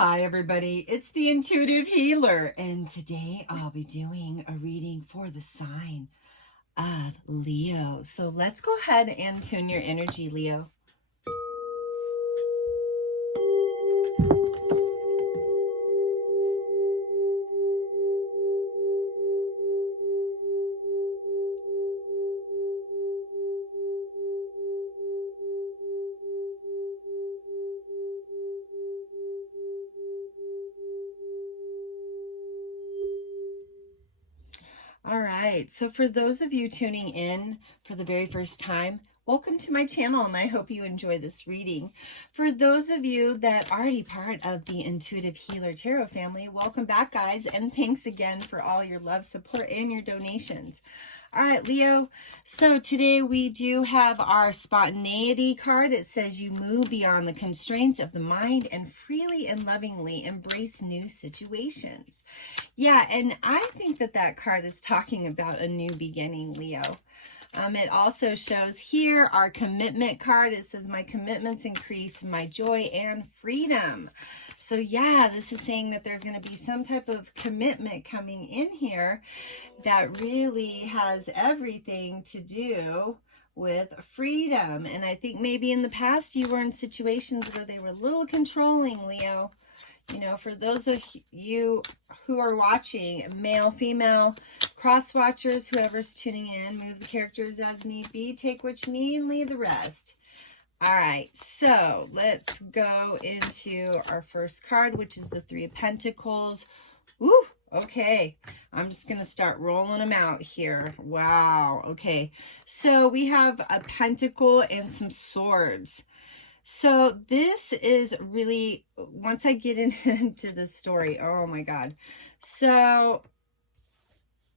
Hi everybody, it's the Intuitive Healer, and today I'll be doing a reading for the sign of Leo. So let's go ahead and tune your energy, Leo. All right, so for those of you tuning in for the very first time, welcome to my channel, and I hope you enjoy this reading. For those of you that are already part of the Intuitive Healer Tarot family, welcome back, guys, and thanks again for all your love, support, and your donations. All right, Leo, so today we do have our spontaneity card. It says you move beyond the constraints of the mind and freely and lovingly embrace new situations. Yeah, and I think that that card is talking about a new beginning, Leo. It also shows here our commitment card. It says, my commitments increase my joy and freedom. So yeah, this is saying that there's going to be some type of commitment coming in here that really has everything to do with freedom. And I think maybe in the past you were in situations where they were a little controlling, Leo. You know, for those of you who are watching, male, female, cross watchers, whoever's tuning in, move the characters as need be, take what you need and leave the rest. All right, so let's go into our first card, which is the Three of Pentacles. Woo, okay. I'm just going to start rolling them out here. Wow, okay. So we have a pentacle and some swords. So this is really, once I get into the story, oh my God. So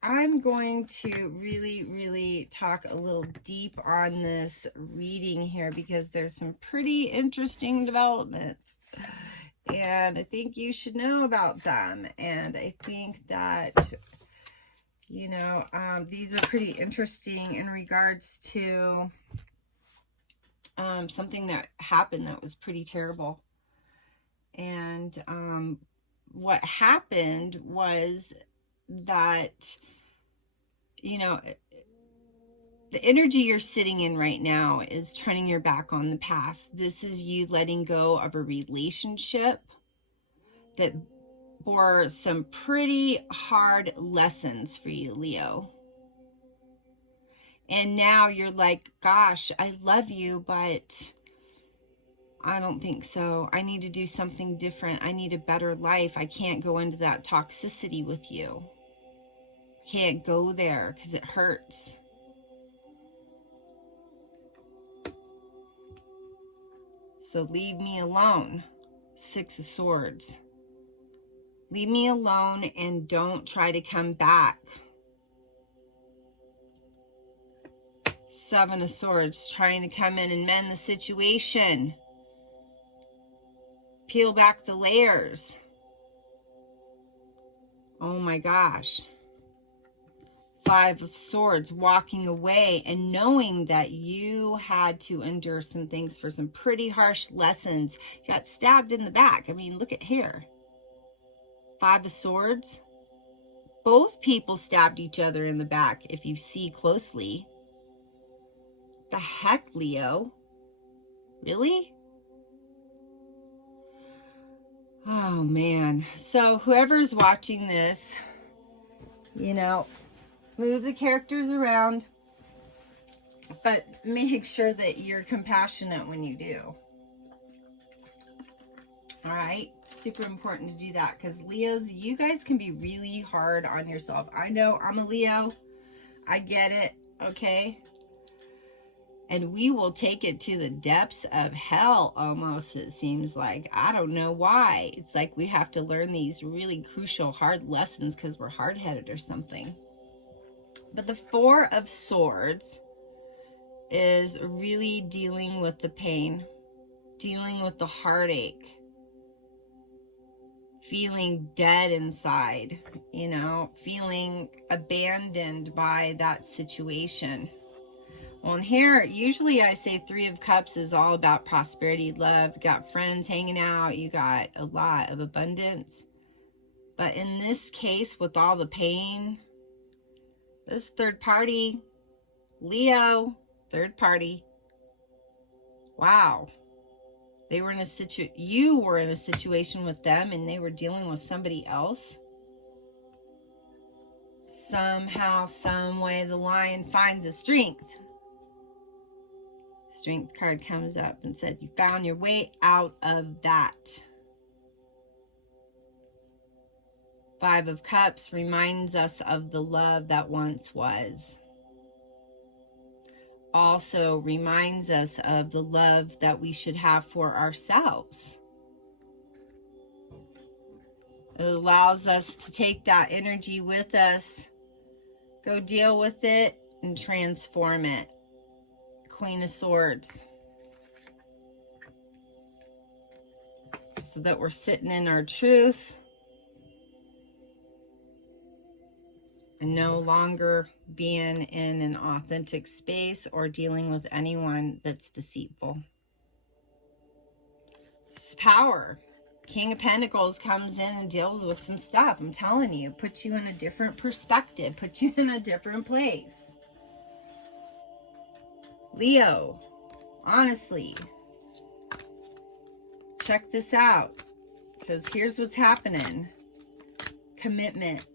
I'm going to really talk a little deep on this reading here because there's some pretty interesting developments. And I think you should know about them. And I think that, you know, these are pretty interesting in regards to something that happened that was pretty terrible. And what happened was that, you know, the energy you're sitting in right now is turning your back on the past. This is you letting go of a relationship that bore some pretty hard lessons for you, Leo. And now you're like, gosh, I love you, but I don't think so. I need to do something different. I need a better life. I can't go into that toxicity with you. Can't go there because it hurts. So leave me alone. Six of Swords. Leave me alone and don't try to come back. Seven of Swords, trying to come in and mend the situation. Peel back the layers. Oh my gosh. Five of Swords, walking away and knowing that you had to endure some things for some pretty harsh lessons. You got stabbed in the back. I mean, look at here. Five of Swords. Both people stabbed each other in the back if you see closely. The heck, Leo? Really? Oh man. So whoever's watching this, you know, move the characters around, but make sure that you're compassionate when you do. All right, super important to do that because Leos, you guys can be really hard on yourself. I know, I'm a Leo. I get it, okay? And we will take it to the depths of hell almost, it seems like. I don't know why. It's like we have to learn these really crucial, hard lessons because we're hard-headed or something. But the Four of Swords is really dealing with the pain, dealing with the heartache, feeling dead inside, you know, feeling abandoned by that situation. Well, and here, usually I say Three of Cups is all about prosperity, love. You got friends hanging out. You got a lot of abundance. But in this case, with all the pain, this third party, Leo, third party, wow. They were in a you were in a situation with them and they were dealing with somebody else. Somehow, some way, the lion finds a strength. Strength card comes up and said, you found your way out of that. Five of Cups reminds us of the love that once was. Also reminds us of the love that we should have for ourselves. It allows us to take that energy with us, go deal with it, and transform it. Queen of Swords. So that we're sitting in our truth and no longer being in an authentic space or dealing with anyone that's deceitful. This is power. King of Pentacles comes in and deals with some stuff. I'm telling you, puts you in a different perspective, puts you in a different place. Leo, honestly, check this out, because here's what's happening. Commitment.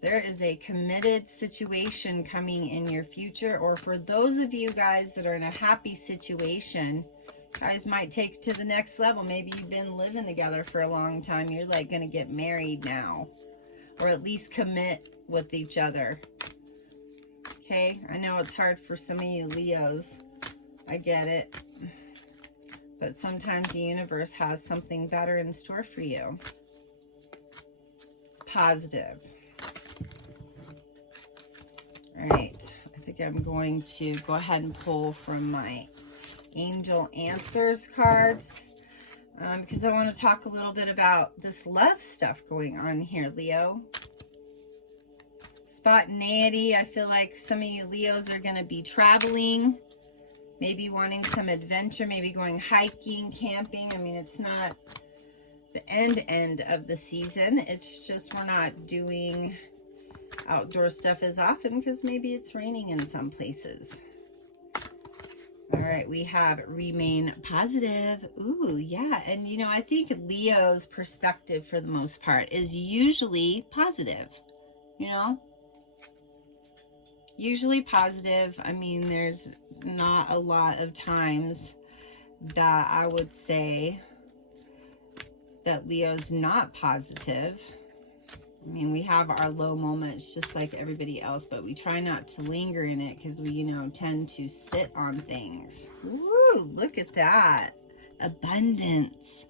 There is a committed situation coming in your future, or for those of you guys that are in a happy situation, guys might take it to the next level. Maybe you've been living together for a long time. You're like going to get married now, or at least commit with each other. Okay, I know it's hard for some of you Leos. I get it. But sometimes the universe has something better in store for you. It's positive. All right, I think I'm going to go ahead and pull from my Angel Answers cards because I want to talk a little bit about this love stuff going on here, Leo. Spontaneity. I feel like some of you Leos are going to be traveling, maybe wanting some adventure, maybe going hiking, camping. I mean, it's not the end of the season. It's just we're not doing outdoor stuff as often because maybe it's raining in some places. All right, we have remain positive. Ooh, yeah. And, you know, I think Leo's perspective for the most part is usually positive, you know? Usually positive. I mean, there's not a lot of times that I would say that Leo's not positive. I mean, we have our low moments just like everybody else, but we try not to linger in it because we, you know, tend to sit on things. Woo, look at that. Abundance.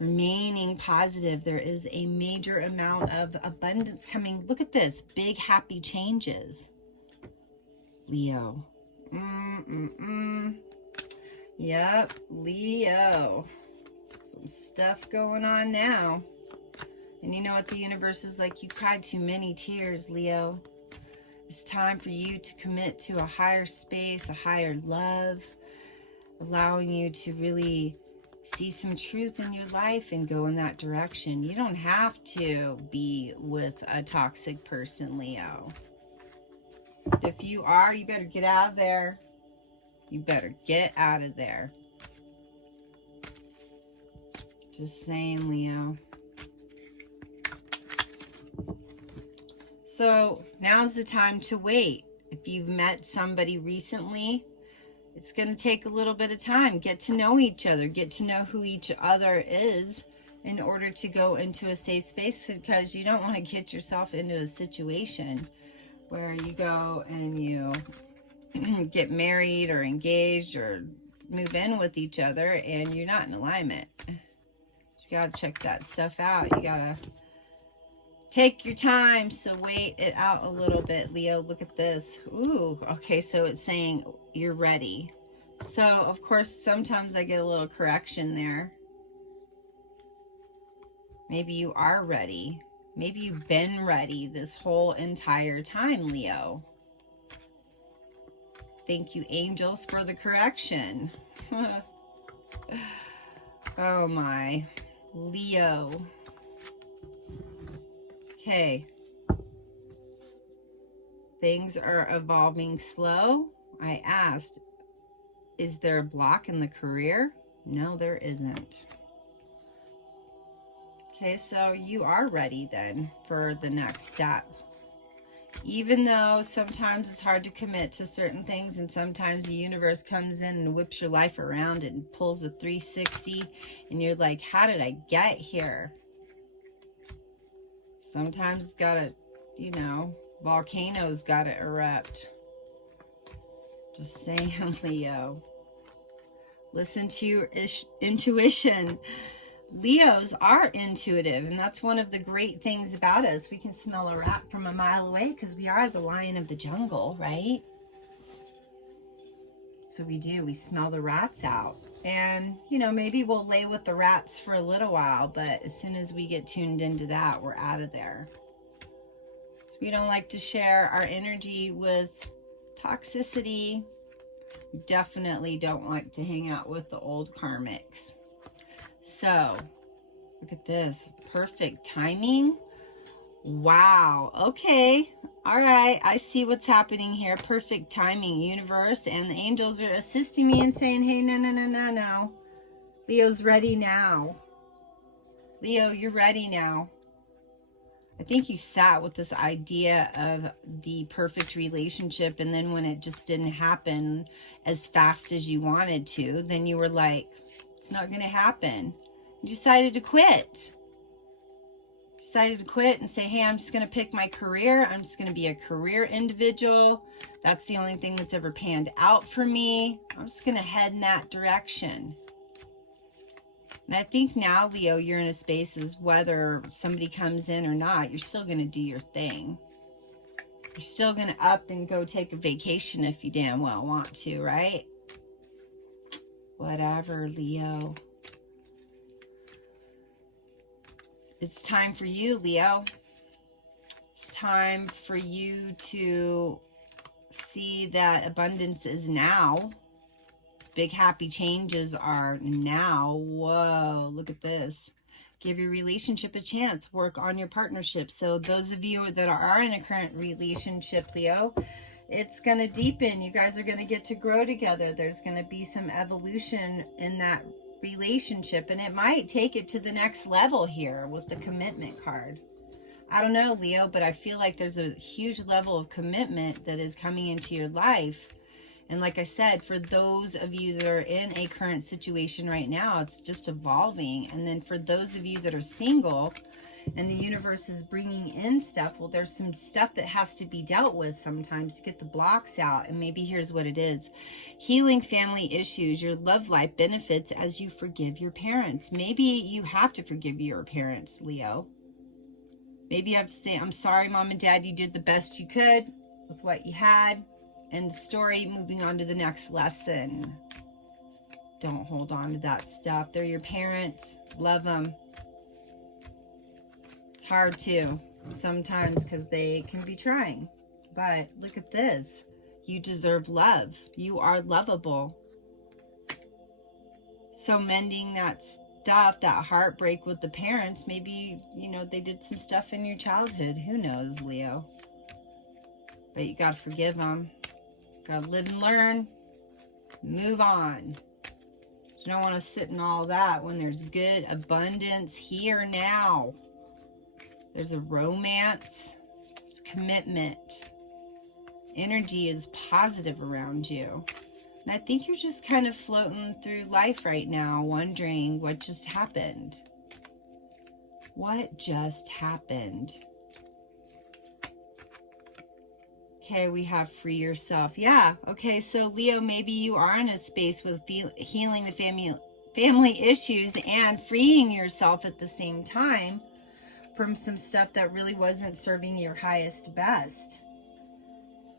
Remaining positive. There is a major amount of abundance coming. Look at this. Big happy changes. Leo. Yep, Leo. Some stuff going on now. And you know what the universe is like? You cried too many tears, Leo. It's time for you to commit to a higher space, a higher love, allowing you to really see some truth in your life and go in that direction. You don't have to be with a toxic person, Leo. If you are, you better get out of there. You better get out of there. Just saying, Leo. So now's the time to wait. If you've met somebody recently, it's going to take a little bit of time. Get to know each other. Get to know who each other is in order to go into a safe space, because you don't want to get yourself into a situation where you go and you get married or engaged or move in with each other and you're not in alignment. You got to check that stuff out. You got to take your time. So wait it out a little bit, Leo. Look at this. Ooh, okay, so it's saying you're ready. So, of course, sometimes I get a little correction there. Maybe you are ready. Maybe you've been ready this whole entire time, Leo. Thank you, angels, for the correction. Oh my. Leo. Okay. Things are evolving slow. I asked, is there a block in the career? No, there isn't. Okay, so you are ready then for the next step. Even though sometimes it's hard to commit to certain things, and sometimes the universe comes in and whips your life around and pulls a 360, and you're like, how did I get here? Sometimes it's gotta, you know, volcanoes gotta erupt. Just saying, Leo. Listen to your intuition. Leos are intuitive, and that's one of the great things about us. We can smell a rat from a mile away because we are the lion of the jungle, right? So we do. We smell the rats out. And, you know, maybe we'll lay with the rats for a little while, but as soon as we get tuned into that, we're out of there. So we don't like to share our energy with toxicity. We definitely don't like to hang out with the old karmics. So, look at this. Perfect timing. Wow. Okay. All right. I see what's happening here. Perfect timing, universe. And the angels are assisting me and saying, hey, no. Leo's ready now. Leo, you're ready now. I think you sat with this idea of the perfect relationship, and then when it just didn't happen as fast as you wanted to, then you were like, it's not going to happen. You decided to quit. Decided to quit and say, hey, I'm just going to pick my career. I'm just going to be a career individual. That's the only thing that's ever panned out for me. I'm just going to head in that direction. And I think now, Leo, you're in a space as whether somebody comes in or not, you're still going to do your thing. You're still going to up and go take a vacation if you damn well want to, right? Whatever, Leo. It's time for you, Leo. It's time for you to see that abundance is now. Big happy changes are now. Whoa, look at this. Give your relationship a chance. Work on your partnership. So those of you that are in a current relationship, Leo, it's going to deepen. You guys are going to get to grow together. There's going to be some evolution in that relationship, and it might take it to the next level here with the commitment card. I don't know, Leo, but I feel like there's a huge level of commitment that is coming into your life. And like I said, for those of you that are in a current situation right now, it's just evolving. And then for those of you that are single and the universe is bringing in stuff, well, there's some stuff that has to be dealt with sometimes to get the blocks out. And maybe here's what it is. Healing family issues. Your love life benefits as you forgive your parents. Maybe you have to forgive your parents, Leo. Maybe you have to say, I'm sorry, Mom and Dad, you did the best you could with what you had. End story, moving on to the next lesson. Don't hold on to that stuff. They're your parents. Love them. It's hard to sometimes because they can be trying. But look at this. You deserve love. You are lovable. So mending that stuff, that heartbreak with the parents, maybe, you know, they did some stuff in your childhood. Who knows, Leo? But you got to forgive them. Gotta live and learn. Move on. You don't want to sit in all that when there's good abundance here now. There's a romance. There's commitment. Energy is positive around you. And I think you're just kind of floating through life right now, wondering what just happened. What just happened? Okay, we have free yourself. Yeah, okay, so Leo, maybe you are in a space with healing the family issues and freeing yourself at the same time from some stuff that really wasn't serving your highest best.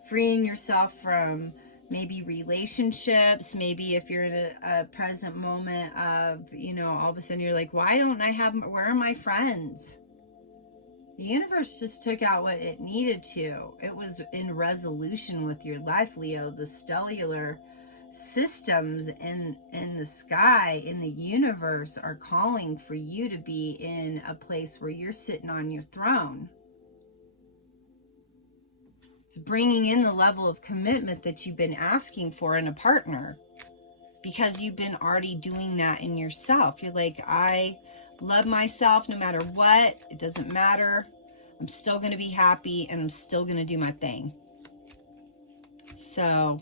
Freeing yourself from maybe relationships, maybe if you're in a present moment of, you know, all of a sudden you're like, why don't I have, where are my friends? The universe just took out what it needed to. It was in resolution with your life, Leo. The stellar systems in the sky, in the universe, are calling for you to be in a place where you're sitting on your throne. It's bringing in the level of commitment that you've been asking for in a partner, because you've been already doing that in yourself. You're like, I love myself no matter what. It doesn't matter. I'm still going to be happy, and I'm still going to do my thing. So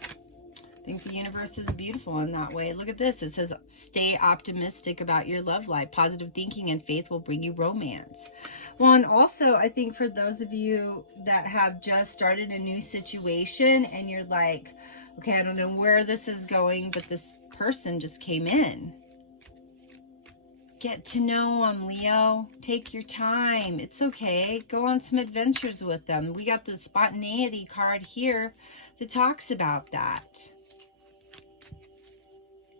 I think the universe is beautiful in that way. Look at this. It says, stay optimistic about your love life. Positive thinking and faith will bring you romance. Well, and also, I think for those of you that have just started a new situation and you're like, okay, I don't know where this is going, but this person just came in. Get to know them, Leo. Take your time. It's okay. Go on some adventures with them. We got the spontaneity card here that talks about that.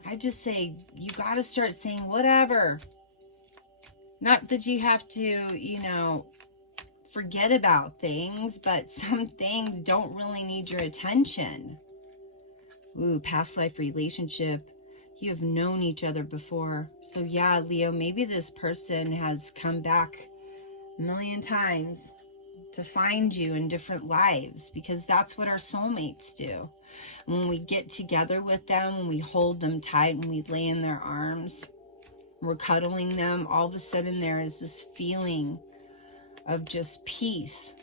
I just say, you got to start saying whatever. Not that you have to, forget about things, but some things don't really need your attention. Ooh, past life relationship. You have known each other before. So yeah, Leo, maybe this person has come back a million times to find you in different lives, because that's what our soulmates do. When we get together with them, when we hold them tight, when we lay in their arms, we're cuddling them, all of a sudden there is this feeling of just peace.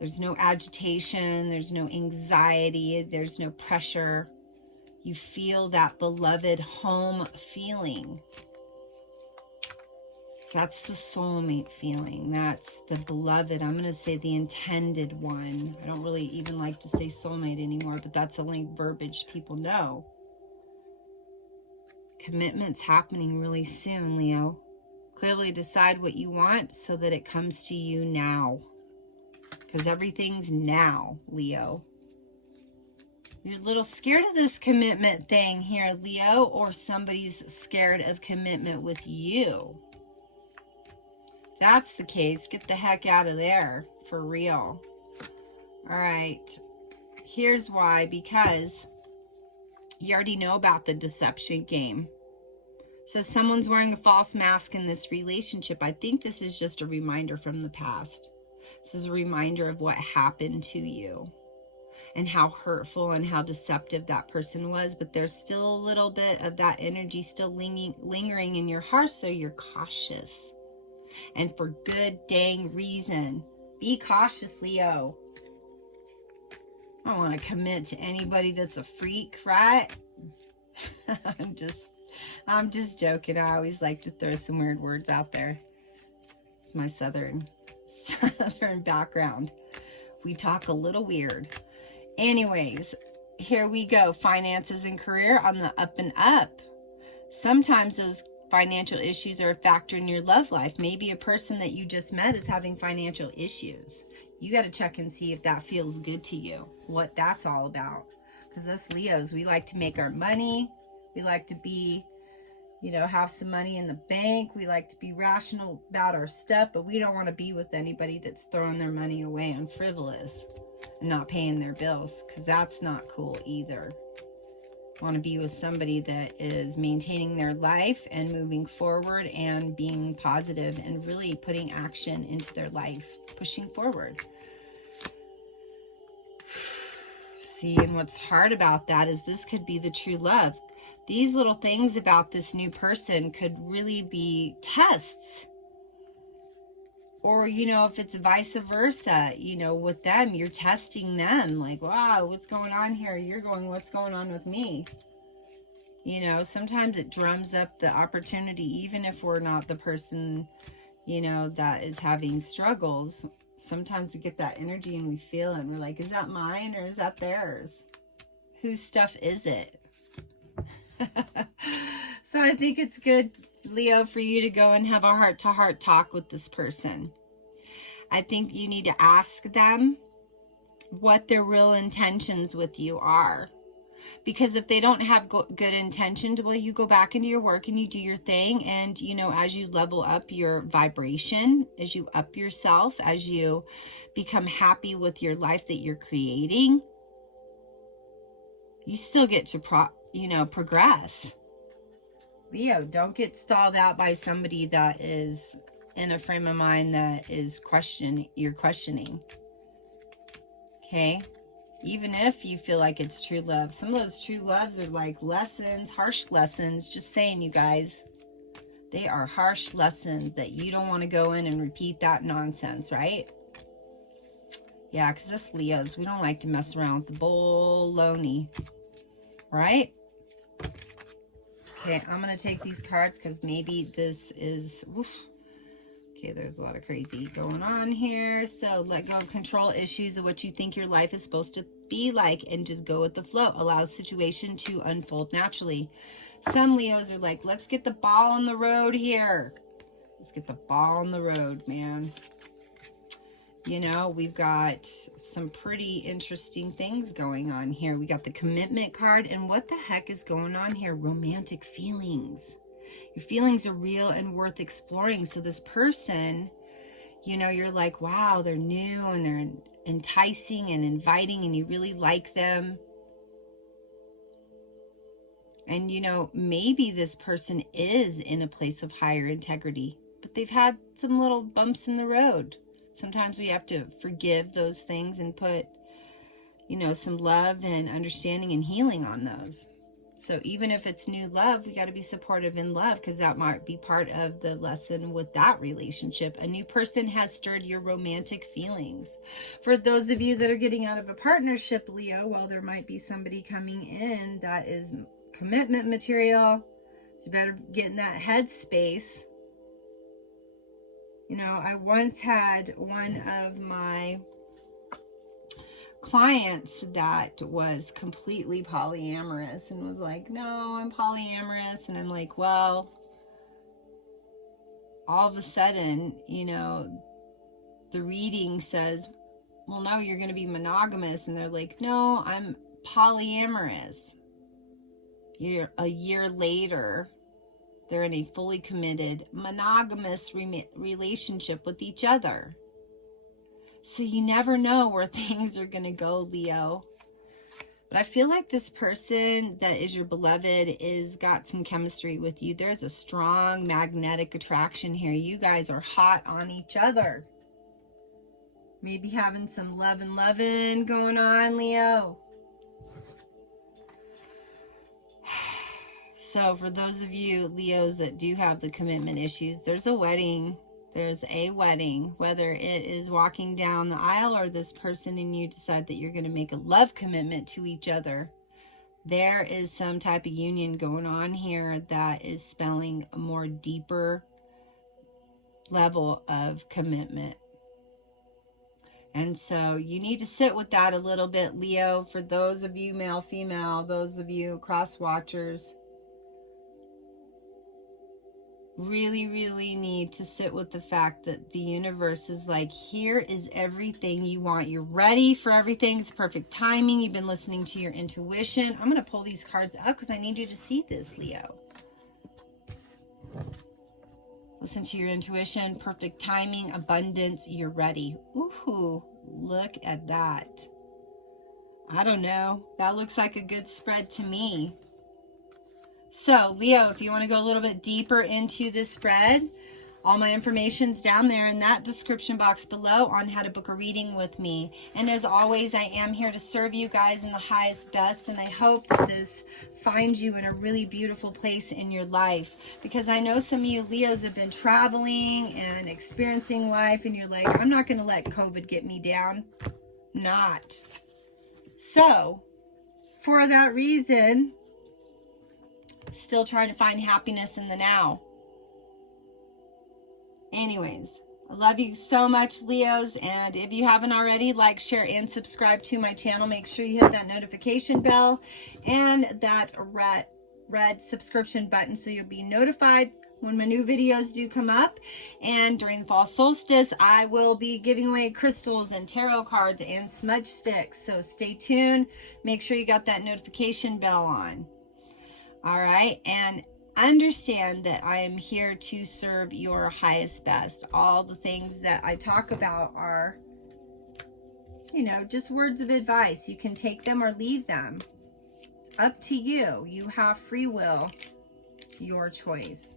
There's no agitation, there's no anxiety, there's no pressure. You feel that beloved home feeling. That's the soulmate feeling. That's the beloved. I'm going to say the intended one. I don't really even like to say soulmate anymore, but that's the only verbiage people know. Commitment's happening really soon, Leo. Clearly decide what you want so that it comes to you now. Because everything's now, Leo. You're a little scared of this commitment thing here, Leo, or somebody's scared of commitment with you. If that's the case, get the heck out of there, for real. All right, here's why, because you already know about the deception game. It says someone's wearing a false mask in this relationship. I think this is just a reminder from the past. This is a reminder of what happened to you and how hurtful and how deceptive that person was, but there's still a little bit of that energy still lingering in your heart, so you're cautious. And for good dang reason. Be cautious, Leo. I don't want to commit to anybody that's a freak, right? I'm just joking. I always like to throw some weird words out there. It's my southern background. We talk a little weird. Anyways, here we go. Finances and career on the up and up. Sometimes those financial issues are a factor in your love life. Maybe a person that you just met is having financial issues. You got to check and see if that feels good to you, what that's all about. Because us Leos, we like to make our money. We like to be, have some money in the bank. We like to be rational about our stuff, but we don't want to be with anybody that's throwing their money away on frivolous and not paying their bills, because that's not cool either. Want to be with somebody that is maintaining their life and moving forward and being positive and really putting action into their life, pushing forward. See, and what's hard about that is this could be the true love. These little things about this new person could really be tests. Or, if it's vice versa, with them, you're testing them. Like, wow, what's going on here? You're going, what's going on with me? Sometimes it drums up the opportunity, even if we're not the person, that is having struggles. Sometimes we get that energy and we feel it and we're like, is that mine or is that theirs? Whose stuff is it? So I think it's good, Leo, for you to go and have a heart-to-heart talk with this person. I think you need to ask them what their real intentions with you are. Because if they don't have good intentions, well, you go back into your work and you do your thing. And, you know, as you level up your vibration, as you up yourself, as you become happy with your life that you're creating, you still get to, progress. Leo, don't get stalled out by somebody that is in a frame of mind that is you're questioning. Okay? Even if you feel like it's true love. Some of those true loves are like lessons, harsh lessons. Just saying, you guys. They are harsh lessons that you don't want to go in and repeat that nonsense, right? Yeah, because us Leos, we don't like to mess around with the baloney. Right? Okay, I'm going to take these cards because maybe this is... Oof. Okay, there's a lot of crazy going on here. So let go of control issues of what you think your life is supposed to be like and just go with the flow. Allow the situation to unfold naturally. Some Leos are like, let's get the ball on the road here. Let's get the ball on the road, man. You know, we've got some pretty interesting things going on here. We got the commitment card. And what the heck is going on here? Romantic feelings. Your feelings are real and worth exploring. So this person, you know, you're like, wow, they're new and they're enticing and inviting and you really like them. And, you know, maybe this person is in a place of higher integrity, but they've had some little bumps in the road. Sometimes we have to forgive those things and put, you know, some love and understanding and healing on those. So even if it's new love, we got to be supportive in love because that might be part of the lesson with that relationship. A new person has stirred your romantic feelings. For those of you that are getting out of a partnership, Leo, well, there might be somebody coming in that is commitment material. So you better get in that headspace. You know, I once had one of my clients that was completely polyamorous and was like, no, I'm polyamorous. And I'm like, well, all of a sudden, you know, the reading says, well, no, you're going to be monogamous. And they're like, no, I'm polyamorous. A year later, they're in a fully committed monogamous relationship with each other. So you never know where things are going to go, Leo. But I feel like this person that is your beloved is got some chemistry with you. There's a strong magnetic attraction here. You guys are hot on each other. Maybe having some lovin' going on, Leo. So for those of you, Leos, that do have the commitment issues, there's a wedding. There's a wedding, whether it is walking down the aisle or this person and you decide that you're going to make a love commitment to each other. There is some type of union going on here that is spelling a more deeper level of commitment. And so you need to sit with that a little bit, Leo. For those of you male, female, those of you cross watchers, really need to sit with the fact that the universe is like, here is everything you want. You're ready for everything. It's perfect timing. You've been listening to your intuition. I'm going to pull these cards up because I need you to see this, Leo. Listen to your intuition. Perfect timing, abundance. You're ready. Ooh, look at that. I don't know. That looks like a good spread to me. So, Leo, if you want to go a little bit deeper into this spread, all my information's down there in that description box below on how to book a reading with me. And as always, I am here to serve you guys in the highest best. And I hope that this finds you in a really beautiful place in your life. Because I know some of you Leos have been traveling and experiencing life. And you're like, I'm not going to let COVID get me down. Not. So, for that reason, still trying to find happiness in the now. Anyways, I love you so much, Leos. And if you haven't already, like, share, and subscribe to my channel. Make sure you hit that notification bell and that red subscription button so you'll be notified when my new videos do come up. And during the fall solstice, I will be giving away crystals and tarot cards and smudge sticks. So stay tuned. Make sure you got that notification bell on. All right. And understand that I am here to serve your highest best. All the things that I talk about are, you know, just words of advice. You can take them or leave them. It's up to you. You have free will. It's your choice.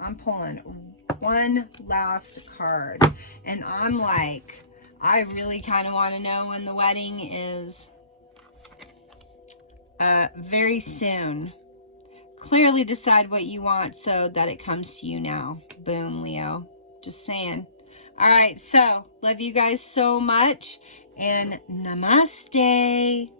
I'm pulling one last card, and I'm like, I really kind of want to know when the wedding is. Very soon. Clearly decide what you want so that it comes to you now. Boom, Leo. Just saying. All right, so love you guys so much, and namaste.